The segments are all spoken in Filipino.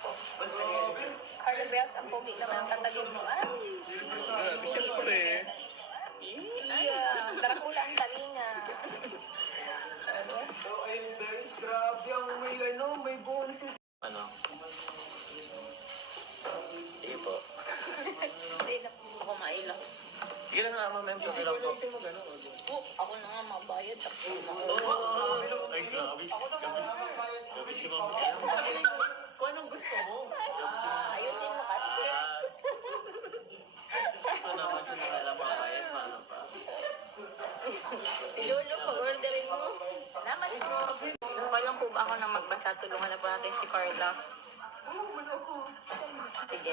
po. Carla Bells, ang pogi naman ang tatagin mo. Ay, Siyempre. iya, Dracula ang talinga. So, ayun guys, grabe ang may bonus. Ano? Sige po. Hindi na po ako mailang. Sige lang nga, ma'am. Kasi lang po. isa mo gano'n. Oh, ako na nga mabayad. Ay, grabe. Grabe si ma'am. Kung anong gusto mo. Ayusin mo kasi. Ito naman siya nakalabayan. Paano pa? Si Lolo, pag-orderin mo. Naman po. Walang po ba ako nang magbasa? Tulungan na po natin si Carla. Sige,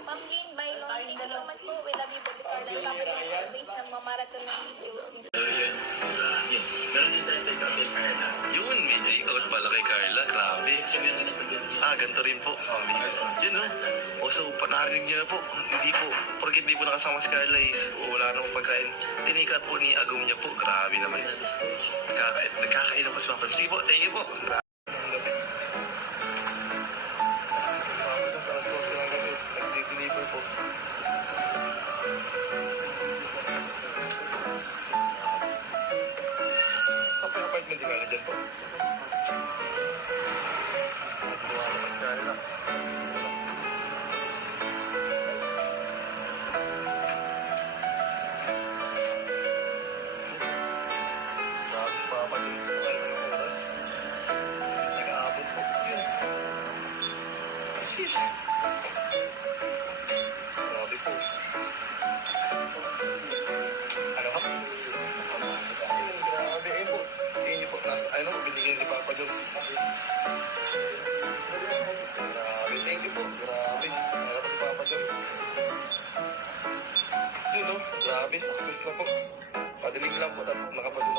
Ma'am Jane Bailon, thank you so much po. We love you po, Carla. Kapag always nagmamarathon ng videos. Meron din tayo kay Carla. Yun, medyo ikaw pala kay Carla. Grabe. Ganito rin po. Yun, no? O, so, panarinig niyo na po. Hindi po, porkit di po nakasama si Carla is wala na pong pagkain. Tinikat po ni Agum niya po. Grabe naman. Nagkakain na po si Papa. Sige po, thank you po. Nag-deliver po. Saan po yung apartment din nga dyan po? Nagbuha na mas kaya na. Grabe pa pa din sa kayo ng oras. Nag-aabot po. Yun. Sheesh. Grabe po. Ano ka? Ayun, grabe. Ayun po. Ayun po. Ano po, binigyan ni Papa Jones. Grabe. Thank you po. Grabe. Ano po ni Papa Jones. Yun, no? Grabe. Success na po. Padilig lang po. Nakapag